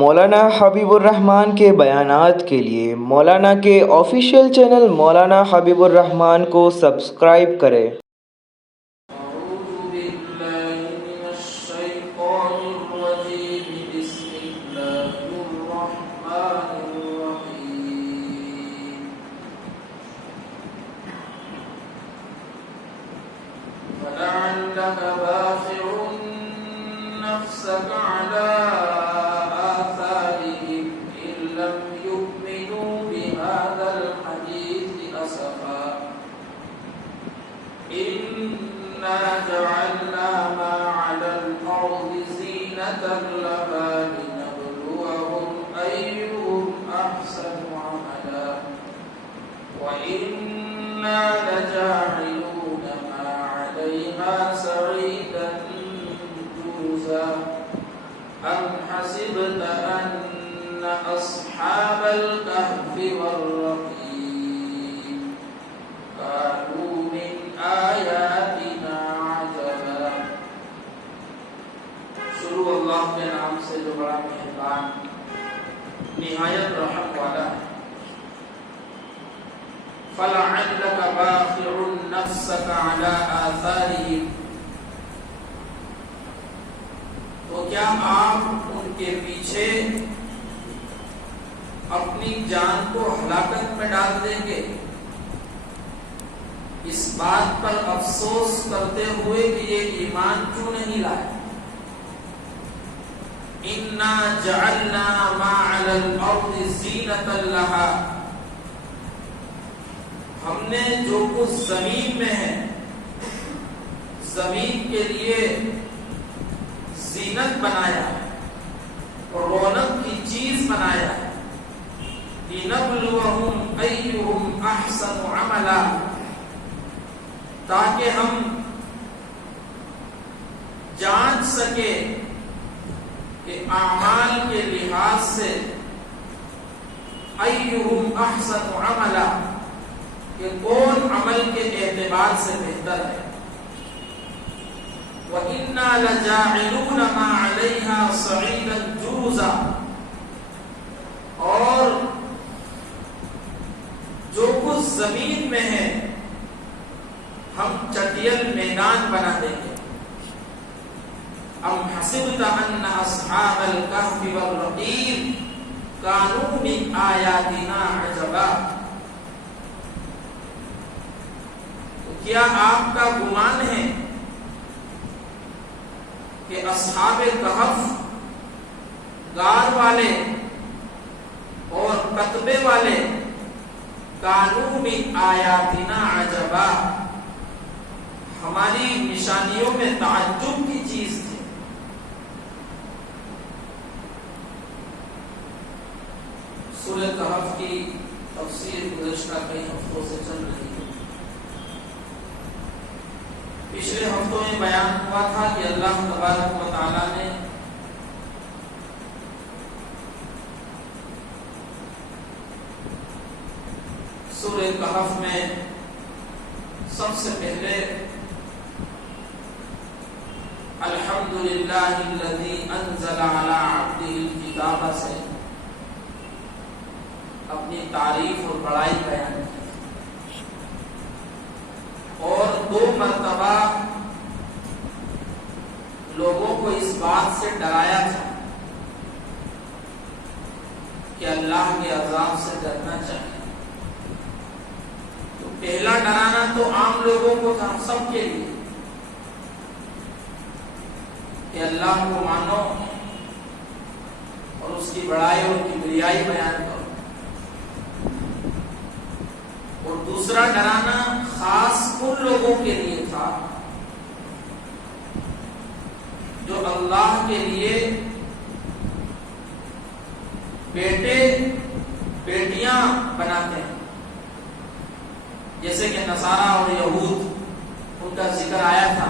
مولانا حبیب الرحمن کے بیانات کے لیے مولانا کے آفیشیل چینل مولانا حبیب الرحمن کو سبسکرائب کریں۔ اعوذ باللہ من الشیطان الرجیم بسم اللہ الرحمن الرحیم فلعلک باخع نفسک علی آثارهم إن لم يؤمنوا بهذا الحديث أسفا إنا جعلنا ما على الأرض زينة لها لنبلوهم أيهم أحسن عملا وإنا لجاعلون ما عليها صعيدا جرزا أم حسبت أن أصحاب الكهف والرقيم كانوا من آياتنا عجبا۔ شروع اللہ کے نام سے جو بڑا مہربان نہایت رحم والا ہے۔ فَلَعَلَّكَ بَاخِعٌ نَفْسَكَ عَلَىٰ آثَارِهِمْ، تو کیا آپ ان کے پیچھے اپنی جان کو ہلاکت میں ڈال دیں گے، اس بات پر افسوس کرتے ہوئے کہ یہ ایمان کیوں نہیں لائے؟ اِنَّا جَعَلْنَا مَا عَلَى الْأَرْضِ زِينَةً لَهَا، ہم نے جو کچھ زمین میں ہے زمین کے لیے زینت بنایا ہے اور رونق کی چیز بنایا ہے، لِنَبْلُوَهُمْ أَيُّهُمْ أَحْسَنُ عَمَلًا، تاکہ ہم جانچ سکے کہ اعمال کے لحاظ سے أَيُّهُمْ أَحْسَنُ عَمَلًا، کہ کون عمل کے اعتبار سے بہتر ہے۔ وَإِنَّا لَجَاعِلُونَ مَا عَلَيْهَا صَعِيدًا جُرُزًا، اور جو کچھ زمین میں ہے ہم چٹیل میدان بنا دیں گے۔ ام حسبت ان اصحاب الکہف والرقیم کانوا من آیاتنا عجبا، تو کیا آپ کا گمان ہے کہ اصحاب کہف، غار والے اور قطبے والے، کانوا من آیاتنا عجبا، ہماری نشانیوں میں تعجب کی چیز تھی۔ سورہ کہف کی تفسیر گزشتہ کئی ہفتوں سے چل رہی ہے۔ پچھلے ہفتوں میں بیان ہوا تھا کہ اللہ تبارک و تعالی نے سورہ کہف میں سب سے پہلے الحمدللہ الذی انزل علی عبدہ الکتاب سے اپنی تعریف اور بڑائی بیان کی، اور 2 مرتبہ لوگوں کو اس بات سے ڈرایا تھا کہ اللہ کے عذاب سے ڈرنا چاہیے۔ تو پہلا ڈرانا تو عام لوگوں کو تھا، سب کے لیے، کہ اللہ کو مانو اور اس کی بڑائی اور کبریائی بیان کرو۔ اور دوسرا ڈرانا خاص ان لوگوں کے لیے تھا جو اللہ کے لیے بیٹے بیٹیاں بناتے ہیں، جیسے کہ نصارہ اور یہود، ان کا ذکر آیا تھا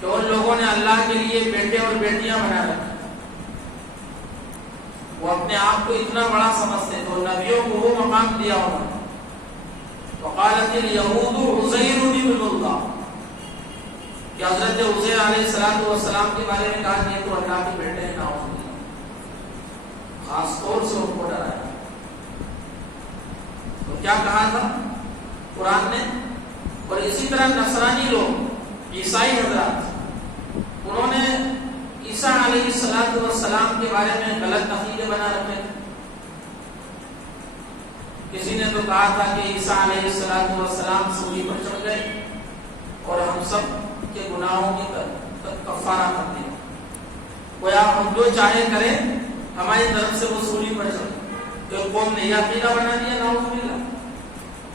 کہ ان لوگوں نے اللہ کے لیے بیٹے اور بیٹیاں بنا رکھے، وہ اپنے آپ کو اتنا بڑا سمجھتے تو نبیوں کو وہ مقام دیا انہوں نے۔ وقالت اليہود عزیر ابن اللہ، کہ حضرت عزیر علیہ السلام کے بارے میں کہا کہ یہ تو اللہ کے بیٹے کیا کہا تھا قرآن نے؟ اور اسی طرح نصرانی لوگ، عیسائی حضرات، انہوں نے عیسیٰ علیہ السلام کے بارے میں غلط عقیدے بنا رکھے تھے۔ کسی نے تو کہا تھا کہ عیسیٰ علیہ السلام صلیب پر چڑھ گئے اور ہم سب کے گناہوں کی کفارہ کرتے ہیں، کوئی ہم جو چاہے کریں ہماری طرف سے وہ صلیب پر چڑھ گئے۔ تو قوم نے یہ عقیدہ بنا دیا، نعوذ باللہ۔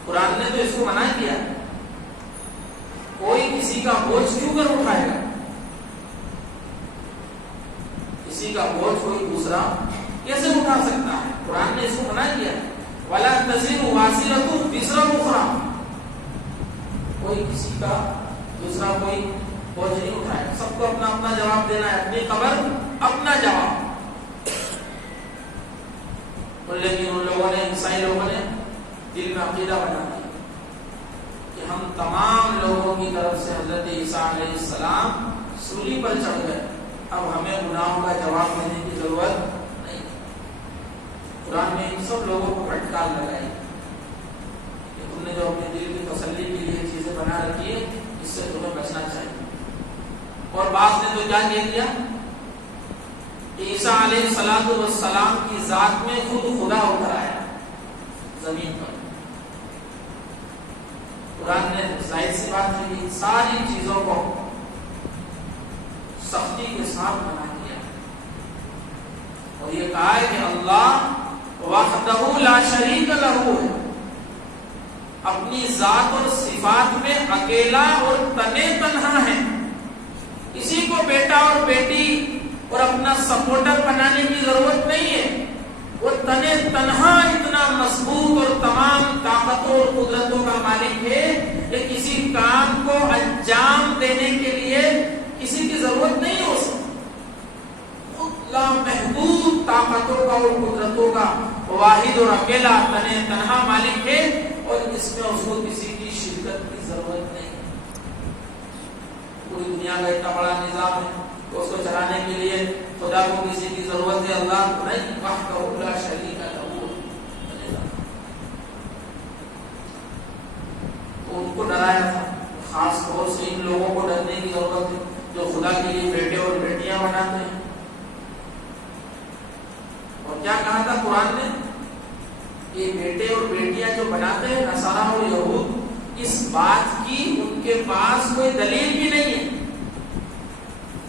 قرآن نے تو اس کو منع کیا، کوئی کسی کا بوجھ کیوں کر اٹھائے گا؟ کسی کا بوجھ کوئی دوسرا کیسے اٹھا سکتا ہے؟ قرآن نے اس کو منع کیا، وَلَا تَزِرُ وَازِرَةٌ وِزْرَ أُخْرَىٰ، کوئی کسی کا دوسرا کوئی بوجھ نہیں اٹھائے، سب کو اپنا اپنا جواب دینا ہے، اپنی قبر اپنا جواب۔ لیکن ان لوگوں نے، عیسائی لوگوں نے دل میں عقیدہ بنا دیا کہ ہم تمام لوگوں کی طرف سے حضرت عیسیٰ علیہ السلام صلیب پر چڑھ گئے، اب ہمیں گناہوں کا جواب دینے کی ضرورت نہیں۔ قرآن نے ان سب لوگوں کو پھٹکار لگائی کہ تم نے جو اپنے دل کی تسلی کے لیے چیزیں بنا رکھی ہے، اس سے تمہیں بچنا چاہیے۔ اور بعض نے تو کیا کہہ دیا، عیسیٰ علیہ السلام کی ذات میں خود خدا اتر آیا زمین پر۔ قرآن نے ظاہر سی بات ہے کہ ساری چیزوں کو سختی کے ساتھ منع کیا اور یہ کہا ہے کہ اللہ وحدہ لا شریک لہ ہے، اپنی ذات اور صفات میں اکیلا اور تنے تنہا ہے، کسی کو بیٹا اور بیٹی اور اپنا سپورٹر بنانے کی ضرورت نہیں ہے، وہ تنے تنہا اتنا مضبوط اور تمام طاقتوں اور قدرتوں کا مالک ہے کہ کسی کام کو انجام دینے کے لیے کسی کی ضرورت نہیں ہو سکتی، لامحدود طاقتوں کا اور قدرتوں کا واحد اور اکیلا تنے تنہا مالک ہے، اور اس میں اس کو کسی کی شرکت کی ضرورت نہیں۔ پوری دنیا کا اتنا بڑا نظام ہے تو اس کو چلانے کے لیے خدا کو کسی کی ضرورت ہے، اللہ کو نہیں، وحدہ لا شریک لہ۔ تو ان کو ڈرایا تھا، خاص طور سے ان لوگوں کو ڈرنے کی ضرورت ہے جو خدا کے لیے بیٹے اور بیٹیاں بناتے ہیں۔ اور کیا کہا تھا قرآن نے؟ یہ بیٹے اور بیٹیاں جو بناتے ہیں نصارہ اور یہود، اس بات کی ان کے پاس کوئی دلیل بھی نہیں ہے۔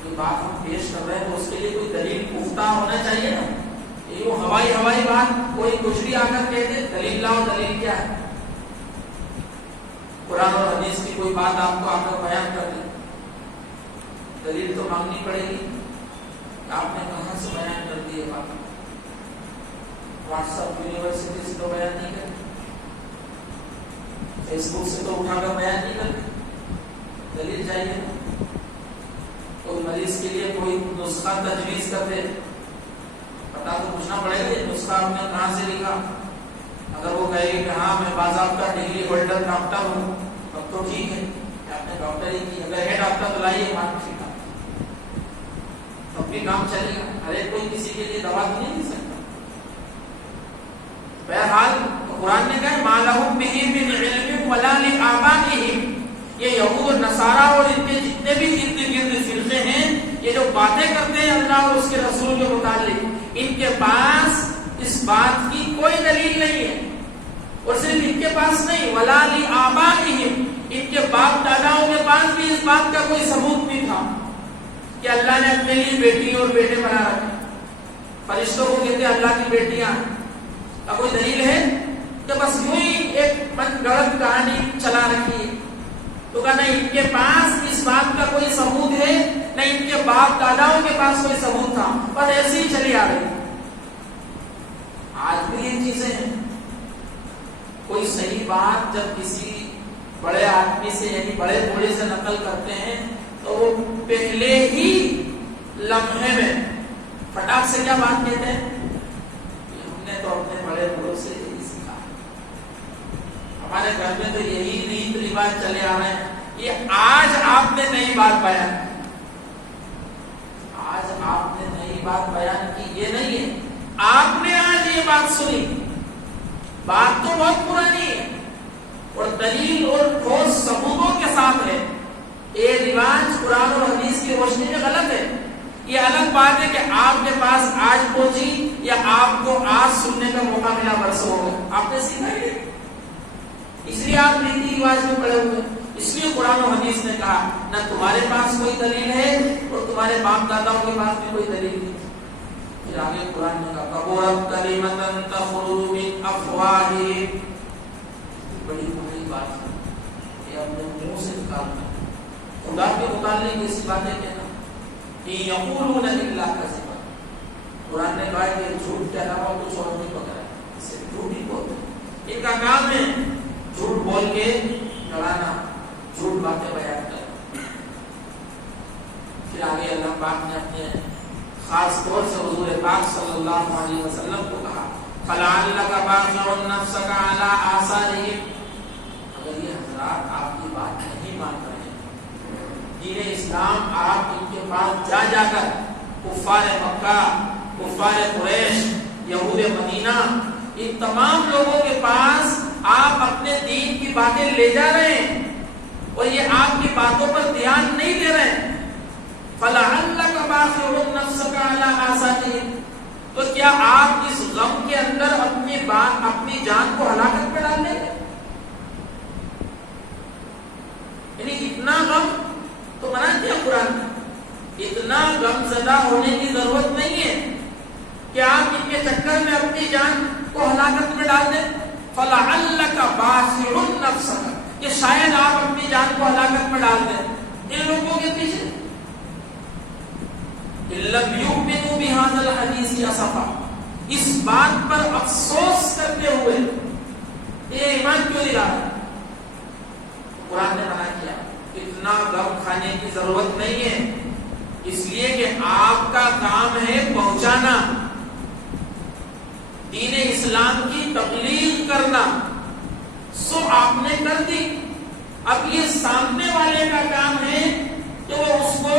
جو بات ہم پیش کر رہے ہیں اس کے لیے کوئی دلیل پختہ ہونا چاہیے نا، یہ وہ ہوائی بات کوئی کچھ بھی آ کر کہتے دلیل لاؤ، دلیل کیا ہے؟ قرآن اور حدیث کی کوئی بات آپ کو آ کر بیان کر دی، دلیل تو مانگنی پڑے گی، آپ نے کہاں سے بیان کر دی یہ بات؟ واٹس ایپ یونیورسٹی سے تو بیان نہیں کرتی، فیس بک سے تو اٹھا کر بیان نہیں کرتی، دلیل چاہیے نا۔ کوئی مریض کے لیے کوئی نسخہ تجویز کرتے، پتا تو پوچھنا پڑے گا یہ نسخہ آپ نے کہاں سے لکھا۔ اگر وہ کہے کہ ہاں میں باضابطہ ڈگری ہولڈر ڈاکٹر ہوں، تب تو ٹھیک ہے کہ آپ نے ڈاکٹر ہی کی، اگر ہے ڈاکٹر تو لائیے مارک شیٹ، تب بھی کام چلے گا۔ ہر ایک کوئی کسی کے لیے دوا تو نہیں دے سکتا۔ بہرحال قرآن نے کہا مَا لَهُم بِهِ مِنْ عِلْمٍ وَلَا لِآبَائِهِمْ، یہ یہود اور نصارہ اور ان کے جتنے بھی ارد گرد فرقے ہیں، یہ جو باتیں کرتے ہیں اللہ اور اس کے رسول کے متعلق، ان کے پاس اس بات کی کوئی دلیل نہیں ہے۔ اور صرف ان کے پاس نہیں، وَلَا لِآبَائِهِمْ، ان کے باپ داداؤں کے پاس بھی اس بات کا کوئی ثبوت نہیں تھا کہ اللہ نے اپنے لیے بیٹی اور بیٹے بنا رکھے۔ فرشتوں کو کہتے ہیں اللہ کی بیٹیاں، کا کوئی دلیل ہے کہ بس یوں ہی ایک من گڑت کہانی چلا رکھی ہے؟ تو کہا نہیں، ان کے پاس اس بات کا کوئی ثبوت ہے، نہ ان کے باپ داداؤں کے پاس کوئی ثبوت تھا، بس ایسی ہی چلی آ رہی۔ آج بھی یہ چیزیں ہیں، کوئی صحیح بات جب کسی بڑے آدمی سے یعنی بڑے بوڑھے سے نقل کرتے ہیں تو وہ پہلے ہی لمحے میں فٹاک سے کیا بات کہتے ہیں؟ ہم نے تو اپنے بڑے بوڑھوں سے یہی سیکھا، ہمارے گھر میں تو یہی ریت رواج چلے آ رہے ہیں، یہ آج آپ نے نئی بات بیان کی، آج آپ نے نئی بات بیان کی، یہ نہیں ہے آپ نے آج یہ بات سنی، بات تو بہت پرانی ہے اور دلیل اور ٹھوس ثبوتوں کے ساتھ ہے. یہ رواج قرآن اور حدیث کی روشنی میں غلط ہے. یہ الگ بات ہے کہ آپ کے پاس آج پہنچی یا آپ کو آج سننے کا موقع ملا برسوں ہو گئے. آپ نے سیکھا ہے اس لیے آپ ریتی رواج میں پڑے ہوئے. اس لیے قرآن و حدیث نے کہا نہ تمہارے پاس کوئی دلیل ہے اور تمہارے باپ داداؤں کے پاس بھی کوئی دلیل نہیں. پھر آگے قرآن نے کہا کبرت کلمۃ تخرج من افواہہم. بڑی بڑی بات ہے یہ اپنے منہ سے نکالنا. خدا کے متعلق ایسی باتیں کہنا یقولون الا کذبا. قرآن نے کہا کہ جھوٹ کے علاوہ کچھ اور نہیں پکڑا ہے. اس سے جھوٹ ہی بولتے ہیں. ان کا کام ہے جھوٹ بول کے لڑانا, جھوٹ باتیں بیان کرنا. پھر آگے اللہ پاک نے اپنے خاص طور سے حضور پاک صلی اللہ علیہ وسلم کو کہا فَلَعَلَّكَ بَاخِعٌ نَفْسَكَ عَلَىٰ آثَارِهِمْ. اگر یہ حضرات آپ کی بات نہیں مان رہے دین اسلام, آپ ان کے پاس جا جا کر کفار مکہ, کفار قریش, یہود مدینہ, ان تمام لوگوں کے پاس آپ اپنے دین کی باتیں لے جا رہے ہیں اور یہ آپ کی باتوں پر دھیان نہیں دے رہے ہیں. فَلَعَلَّكَ بَاخِعٌ نَفْسَكَ عَلَىٰ آثَارِهِمْ. تو کیا آپ اس غم کے اندر اپنی جان کو ہلاکت میں ڈال دیں گے؟ یعنی اتنا غم تو منع کیا قرآن نے. اتنا غم زدہ ہونے کی ضرورت نہیں ہے کہ آپ ان کے چکر میں اپنی جان کو ہلاکت میں ڈال دیں. فَلَعَلَّكَ بَاخِعٌ نَفْسَكَ. کہ شاید آپ اپنی جان کو ہلاکت میں ڈال دیں ان لوگوں کے پیچھے. لَمْ يُؤْمِنُوا بِهَذَا الْحَدِيثِ أَسَفًا. اس بات پر افسوس کرتے ہوئے یہ ایمان کیوں نہیں لایا. قرآن نے منع کیا اتنا غم کھانے کی ضرورت نہیں ہے, اس لیے کہ آپ کا کام ہے پہنچانا, دین اسلام کی تبلیغ کرنا. سو آپ نے کر دی. اب یہ سامنے والے کا کام ہے کہ وہ اس کو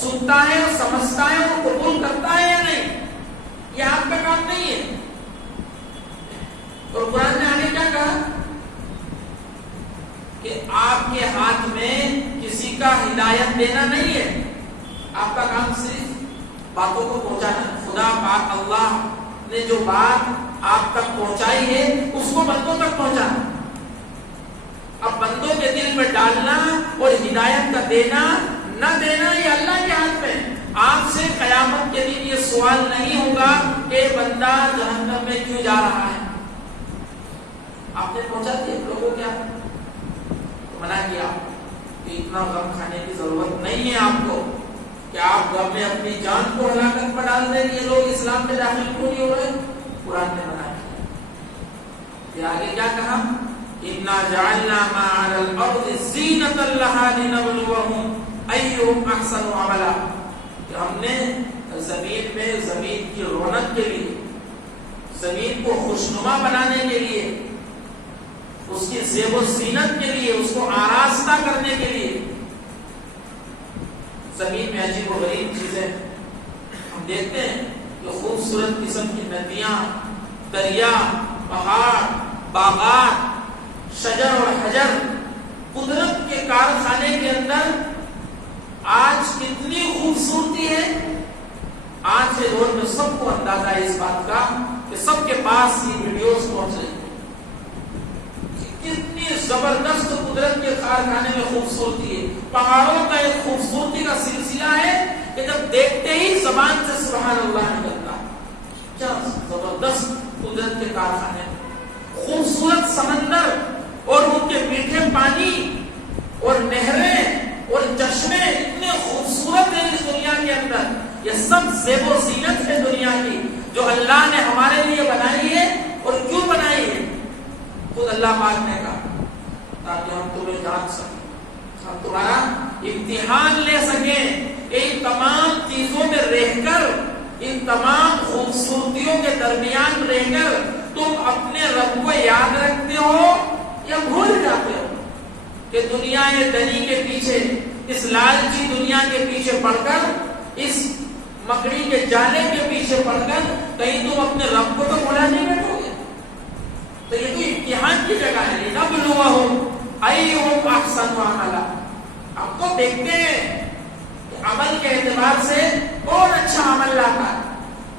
سنتا ہے اور سمجھتا ہے اور قبول کرتا ہے یا نہیں. یہ آپ کا کام نہیں ہے. اور قرآن نے آگے کیا کہا کہ آپ کے ہاتھ میں کسی کا ہدایت دینا نہیں ہے. آپ کا کام صرف باتوں کو پہنچانا. خدا پاک اللہ نے جو بات آپ تک پہنچائی ہے اس کو بندوں تک پہنچانا. اب بندوں کے دل میں ڈالنا اور ہدایت کا دینا نہ دینا یہ اللہ کے ہاتھ میں. آپ سے قیامت کے دن یہ سوال نہیں ہوگا کہ بندہ جہنم میں کیوں جا رہا ہے. آپ نے پہنچا دیا لوگوں کیا منع کیا کہ اتنا غم کھانے کی ضرورت نہیں ہے آپ کو کہ آپ غم میں اپنی جان کو ہلاکت میں ڈال دیں. یہ لوگ اسلام میں داخل کیوں نہیں ہو رہے. قرآن نے منع کیا. پھر آگے کیا کہا اِنَّا جَعَلْنَا مَا عَلَى الْأَرْضِ زِينَةً لَهَا لِنَبْلُوَهُمْ أَيُّهُمْ أَحْسَنُ عَمَلًا. کہ ہم نے زمین میں زمین کی رونق کے لیے, زمین کو خوشنما بنانے کے لیے, اس کی زیب و زینت کے لیے, اس کو آراستہ کرنے کے لیے زمین میں عجیب و غریب چیزیں ہم دیکھتے ہیں کہ خوبصورت قسم کی ندیاں, دریا, پہاڑ, باغات, شجر اور حجر, قدرت کے کارخانے کے اندر آج کتنی خوبصورتی ہے. آج کے دور میں سب کو اندازہ ہے اس بات کا کہ سب کے پاس یہ ویڈیوز پہنچ رہی ہیں. کتنی زبردست قدرت کے کارخانے میں خوبصورتی ہے. پہاڑوں کا ایک خوبصورتی کا سلسلہ ہے کہ جب دیکھتے ہی زبان سے سبحان اللہ نکلتا. کیا زبردست قدرت کے کارخانے, خوبصورت سمندر اور ان کے میٹھے پانی اور نہریں اور چشمے اتنے خوبصورت ہیں اس دنیا کے اندر. یہ سب زیب و زینت ہے دنیا کی جو اللہ نے ہمارے لیے بنائی ہے. اور کیوں بنائی ہے خود اللہ پاک نے کہا تاکہ ہم تمہیں جان سکیں, ہم تمہارا امتحان لے سکیں. ان تمام چیزوں میں رہ کر, ان تمام خوبصورتیوں کے درمیان رہ کر تم اپنے رب کو یاد رکھتے ہو یا بھول جاتے ہو کہ دنیا دنی کے پیچھے, اس لالچی دنیا کے پیچھے پڑ کر, اس مکڑی کے جالے کے پیچھے پڑ کر کہیں تم اپنے رب کو تو بھلا نہیں بیٹھو گے. تو یہ تو امتحان کی جگہ ہے. لنبلوہم ایہم احسن عملا. ہم تو دیکھتے ہیں کہ عمل کے اعتبار سے کون اچھا عمل لاتا ہے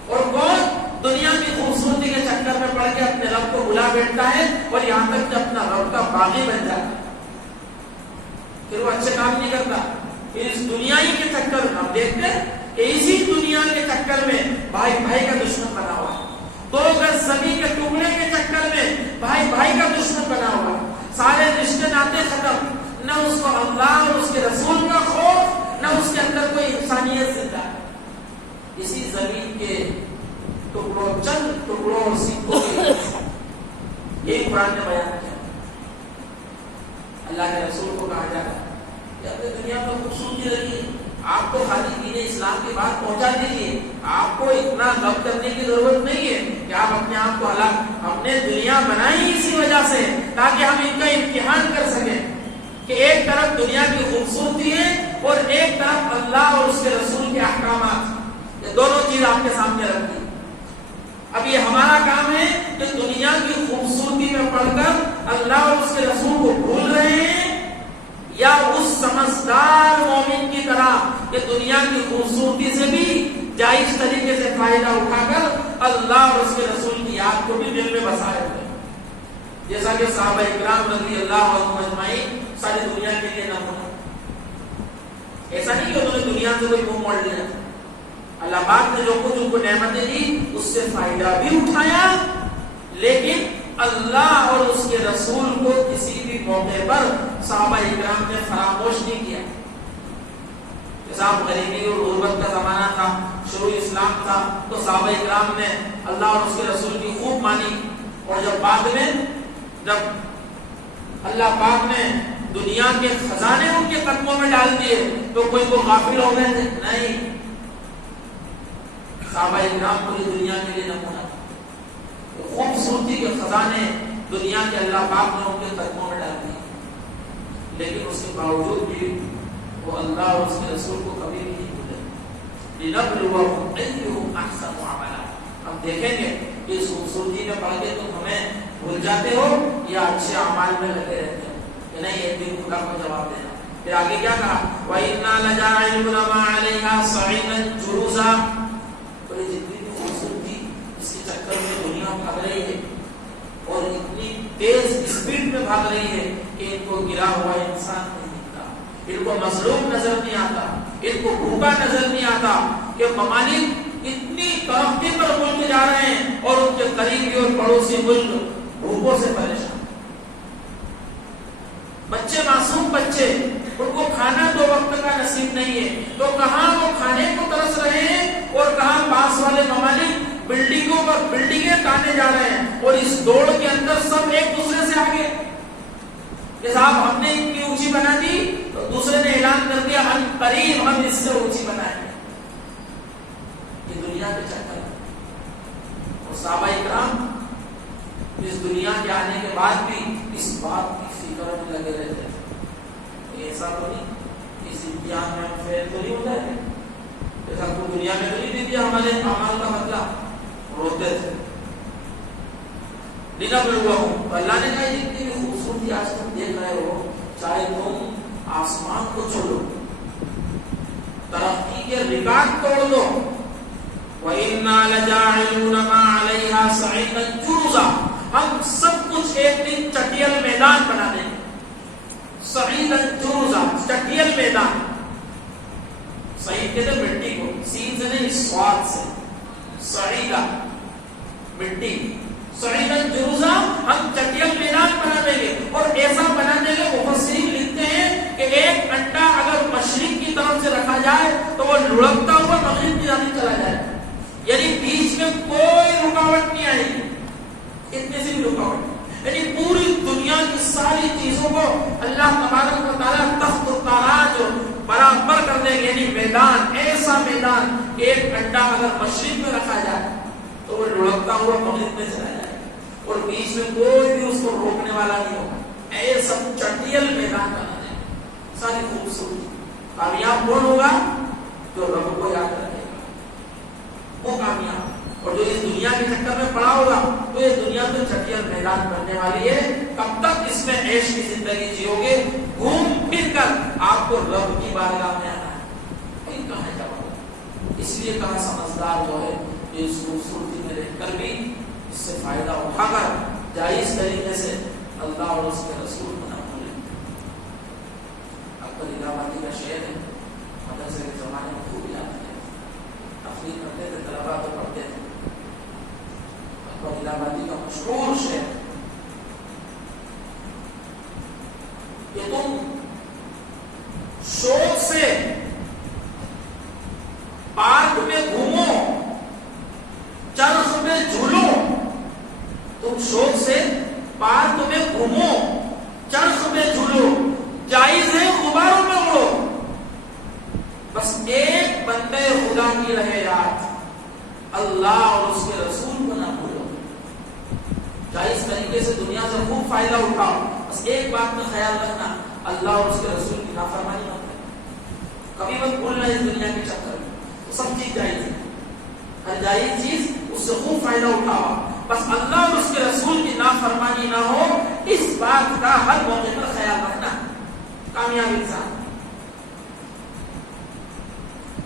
اور کون دنیا کی خوبصورتی کے چکر میں پڑ کے اپنے رب کو بھلا بیٹھتا ہے اور یہاں تک کہ اپنا رب کا باغی بن جاتا ہے. پھر وہ اچھے کام نہیں کرتا. پھر اس دنیا ہی کے چکر میں ہم دیکھتے ہیں کہ اسی دنیا کے چکر میں بھائی بھائی کا دشمن بنا ہوا ہے. 2 گز زمین کے ٹکڑے کے چکر میں بھائی بھائی کا دشمن بنا ہوا ہے. سارے رشتے ناطے ختم. نہ اس کو اللہ اور اس کے رسول کا خوف, نہ اس کے اندر کوئی انسانیت زندہ ہے. اسی زمین کے ٹکڑوں, چند ٹکڑوں اور سکوں کے ایک قرآن نے بیان کیا. اللہ کے رسول کو کہا جاتا ہے کہ اپنی دنیا میں خوبصورتی رکھیے, آپ کو خالی دین اسلام کی بات پہنچا دیجیے, آپ کو اتنا غم کرنے کی ضرورت نہیں ہے کہ آپ اپنے آپ کو ہلاک. ہم نے دنیا بنائی اسی وجہ سے تاکہ ہم ان کا امتحان کر سکیں کہ ایک طرف دنیا کی خوبصورتی ہے اور ایک طرف اللہ اور اس کے رسول کے احکامات. یہ دونوں چیز آپ کے سامنے رکھ دی. اب یہ ہمارا کام ہے کہ دنیا کی خوبصورتی میں پڑھ کر اللہ اور اس کے رسول کو بھول رہے ہیں, یا اس سمجھدار مومن کی طرح کہ دنیا کی خوبصورتی سے بھی جائز طریقے سے فائدہ اٹھا کر اللہ اور اس کے رسول کی یاد کو بھی دل میں بسائے ہوئے. جیسا کہ صحابہ اکرام رضی اللہ عنہم اجمعین ساری دنیا کے لیے نمونہ. ایسا نہیں کہ انہوں نے دنیا سے کوئی منہ موڑ لیا. اللہ پاک نے جو کچھ ان کو نعمتیں دی اس سے فائدہ بھی اٹھایا, لیکن اللہ اور اس کے رسول کو کسی بھی موقع پر صحابہ اکرام نے فراموش نہیں کیا. صاحب غریبی اور غربت کا زمانہ تھا, شروع اسلام تھا, تو صحابہ اکرام نے اللہ اور اس کے رسول کی خوب مانی. اور جب بعد میں جب اللہ پاک نے دنیا کے خزانے ان کے قدموں میں ڈال دیے تو کوئی کو غافل ہو گئے تھے؟ نہیں. صحابہ اکرام پوری دنیا کے لیے نمونہ. خوبصورتی کے خزانے دنیا کے اللہ پاک نے ان کے قدموں میں ڈال دیے, لیکن اس کے باوجود بھی وہ اللہ اور اس کے رسول کو کبھی بھی نہیں بھولے. لنبلوہم ایہم احسن عملا. ہم دیکھیں گے کہ اس خوبصورتی میں پڑھ کے تم ہمیں بھول جاتے ہو یا اچھے اعمال میں لگے رہتے ہو کہ نہیں ایک دن خدا کو جواب دینا. پھر آگے کیا کہا, وَإِنَّا لَجَاعِلُونَ مَا عَلَيْهَا صَعِيدًا جُرُوزًا. اور یہ جتنی بھی خوبصورتی اس کے چکر میں دنیا بھاگ رہی ہے اور اتنی تیز اسپیڈ میں بھاگ رہی ہے کہ ان کو گرا ہوا انسان نہیں دکھتا, ان کو مظلوم نظر نہیں آتا, ان کو بھوکا نظر نہیں آتا کہ ممالک اتنی ترقی پر ملک جا رہے ہیں اور ان کے قریبی اور پڑوسی ملک بھوکوں سے پریشان. بچے, معصوم بچے, ان کو کھانا 2 وقت کا نصیب نہیں ہے, تو کہاں وہ کھانے کو ترس رہے ہیں اور کہاں پاس والے ممالک بلڈنگوں پر بلڈنگیں تانے جا رہے ہیں, اور اس دوڑ کے اندر سب ایک دوسرے سے آگے کہ صاحب ہم نے اتنی اونچی بنا دی تو دوسرے نے اعلان کر دیا ہم قریب ہم اس سے اونچی بنائیں گے. یہ دنیا کے چکر. اور صحابہ اکرام اس دنیا کے آنے کے بعد بھی اس بات کی فکر میں لگے رہتے ہیں. ایسا تو نہیں اس امتحان میں ہم فیل تو نہیں ہو جائے گے, ایسا کو دنیا میں تو نہیں دے دیا ہمارے اعمال کا بدلہ, روتے تھے. لنبلوہم. اللہ نے کہا جتنی بھی خوبصورتی آج تم دیکھ رہے ہو, چاہے تم آسمان کو چھوڑو, ترقی کے ریکارڈ توڑ دو, وَإِنَّا لَجَاعِلُونَ مَا عَلَيْهَا صَعِيدًا جُرُزًا. ہم سب کچھ ایک دن چٹیل میدان بنا دیں گے. صعیدًا جُرُزًا, چٹیل میدان. صعید کہتے ہیں مٹی کو, سین سے نہیں سواد سے. صعیدہ مٹی, صعیدًا جُرُزًا, ہم چٹیل میدان بنا دیں گے. اور ایسا بنا دیں گے, مفسرین لکھتے ہیں کہ ایک انڈا اگر مشرق کی طرف سے رکھا جائے تو وہ لڑکتا ہوا مغرب کی جانب چلا جائے, یعنی بیچ میں کوئی رکاوٹ نہیں آئے گی. اتنے سے بھی رکاوٹ, یعنی پوری دنیا کی ساری چیزوں کو اللہ تبارک و تعالیٰ تخت و تاراج برابر کر دیں گے. یعنی میدان, ایسا میدان کہ ایک انڈا اگر مشرق میں رکھا جائے تو وہ لڑکتا ہوا مغرب میں چلا جائے اور بیچ میں کوئی بھی اس کو روکنے والا نہیں ہوگا. ایسا چٹیل میدان بنا دیں, ساری خوبصورتی. کامیاب کون ہوگا؟ جو رب کو یاد رکھے گا, وہ کامیاب. اور جو اس دنیا کے چکر میں پڑا ہوگا تو یہ دنیا تو چٹیل میدان بننے والی ہے. کب تک اس میں عیش کی زندگی جیو گے؟ گھوم پھر کر آپ کو رب کی بارگاہ میں آنا ہے. کہاں جاؤ؟ اس لیے کہا سمجھدار جو ہے کہ اس خوبصورتی میں رہ کر بھی اس سے فائدہ اٹھا کر جائز طریقے سے اللہ اور اس کے رسول کو نہ بھولیں. اکبر الہ آبادی کا شعر ہے، مدرسے کے زمانے میں خوب یاد ہے، تفریح کرتے تھے، طلبا تو پڑھتے تھے. اکبر الہ آبادی کا مشہور شعر کہ تم شوق سے پارک میں گھومو، چرخ میں جھولو. تم شوق سے پارک میں گھومو، چرخ میں جھولو، جائز ہے غباروں میں اڑو. بس ایک بندے خدا کی رہے یاد، اللہ اور اس کے رسول کو نہ بھولو. جائز طریقے سے دنیا سے خوب فائدہ اٹھاؤ، بس ایک بات کا خیال رکھنا، اللہ اور اس کے رسول کی نافرمانی مت کرو. کبھی مت بھولنا اس دنیا کے چکر میں. سب چیز جائز ہے، ہر جائز چیز اس سے خوب فائدہ اٹھاؤ، بس اللہ اور اس کے رسول کی نافرمانی نہ ہو، اس بات کا ہر موقع پر خیال رکھنا. کامیاب انسان.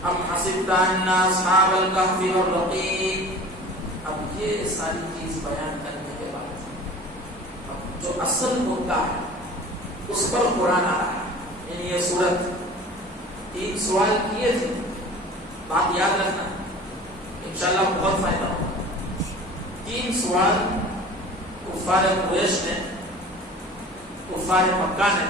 ام حسبت ان اصحاب الکہف والرقیم. اب یہ ساری چیز بیان کرنے کے بعد اب جو اصل مدعا ہے اس پر قرآن آ رہا ہے. یعنی یہ سورت 3 سوال کیے تھے، بات یاد رکھنا، انشاءاللہ بہت فائدہ ہوگا. 3 سوال کفار قریش نے، کفار مکہ نے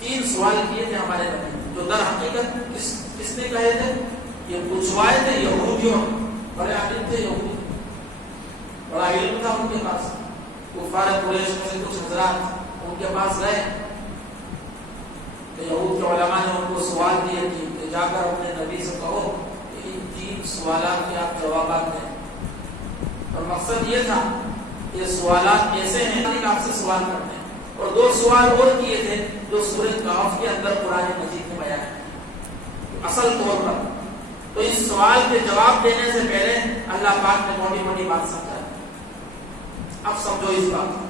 3 سوال کیے تھے ہمارے نبی، جو در حقیقت کس نے کہے تھے؟ یہ پوچھوائے تھے یہودیوں. بڑے عالم تھے یہودی، بڑا علم تھا ان کے پاس. کفار قریش میں سے کچھ حضرات ان کے پاس گئے، یہود کے علماء نے ان کو سوال دیے کہ جا کر اپنے نبی سے کہو کہ ان 3 سوالات کے آپ جوابات دیں. اور مقصد یہ تھا کہ سوالات ایسے ہیں کہ آپ سے سوال کرتے ہیں. اور 2 سوال اور کیے تھے جو سورۃ کہف کے اندر قرآن مجید میں بیان ہے اصل طور پر. تو اس سوال کے جواب دینے سے پہلے اللہ پاک نے موٹی موٹی بات سمجھا. اب سمجھو اس بات.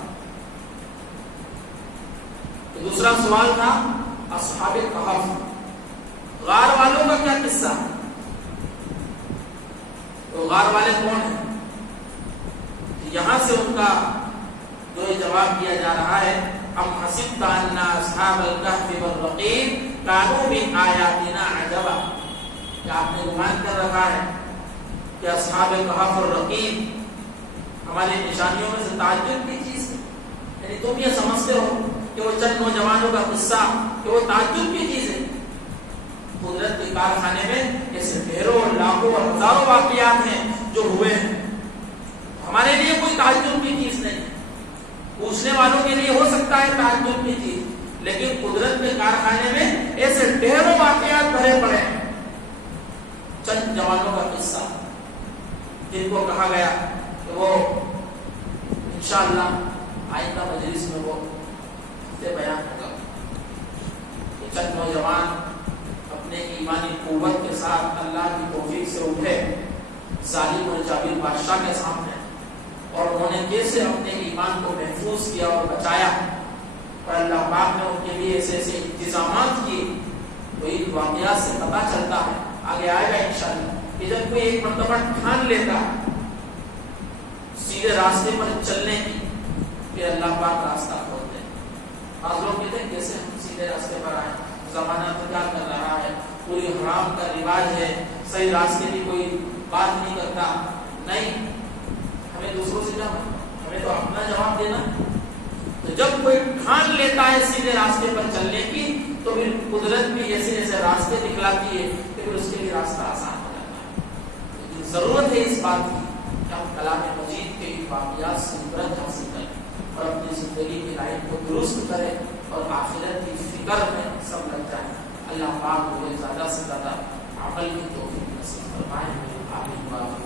دوسرا سوال تھا اصحاب الکہف، غار والوں کا کیا قصہ؟ تو غار والے کون ہیں؟ یہاں سے ان کا جو جواب دیا جا رہا ہے، ام حسبت ان اصحاب الکہف والرقیم کانوا من آیاتنا عجبا. کیا آپ نے گمان کر رکھا ہے کہ اصحاب الکہف اور رقیم ہماری نشانیوں میں سے تعجب کی چیز ہے؟ یعنی تم یہ سمجھتے ہو کہ وہ چند نوجوانوں کا قصہ کہ وہ تعجب کی چیز ہے؟ قدرت کے کارخانے میں ایسے ڈھیروں لاکھوں اور ہزاروں واقعات ہیں جو ہوئے ہیں. ہمارے لیے کوئی تعجب کی چیز نہیں. پوچھنے والوں کے لیے ہو سکتا ہے تعجب کی چیز، لیکن قدرت کے کارخانے میں ایسے ڈھیروں واقعات بھرے پڑے ہیں. چند جوانوں کا قصہ جن کو کہا گیا کہ وہ انشاءاللہ آئندہ مجلس میں وہ بیان ہوگا. یہ چند نوجوان اپنے ایمانی قوت کے ساتھ اللہ کی توفیق سے اٹھے ظالم اور جابر بادشاہ کے سامنے، اور انہوں نے کیسے اپنے ایمان کو محفوظ کیا اور بچایا، اور اللہ پاک نے ان کے لیے ایسے ایسے انتظامات کیے. تو ان واقعات سے پتہ چلتا ہے، آگے آئے گا انشاءاللہ، کہ جب کوئی ایک مرتبہ ٹھان لیتا ہے سیدھے راستے پر چلنے کی، پھر اللہ پاک راستہ کھولتے ہیں. بعض لوگ کہتے ہیں کیسے ہم سیدھے راستے پر آئے، زمانہ تو کیا کر رہا ہے، پوری حرام کا رواج ہے، صحیح راستے کی کوئی بات نہیں کرتا. نہیں، ہمیں دوسروں سے جانا، ہمیں تو اپنا جواب دینا. تو جب کوئی ٹھان لیتا ہے سیدھے راستے پر چلنے کی، تو پھر قدرت بھی ایسے ایسے راستے دکھلاتی ہے کہ پھر اس کے لیے راستہ آسان ہو جاتا ہے. لیکن ضرورت ہے اس بات کی کہ ہم کلام مجید کے واقعات سے عبرت حاصل کریں اور اپنی زندگی کی لائن کو درست کریں اور آخرت کی فکر میں سب لگ جائیں. اللہ پاک مجھے زیادہ سے زیادہ عمل کی توفیق نصیب فرمائے. آمین.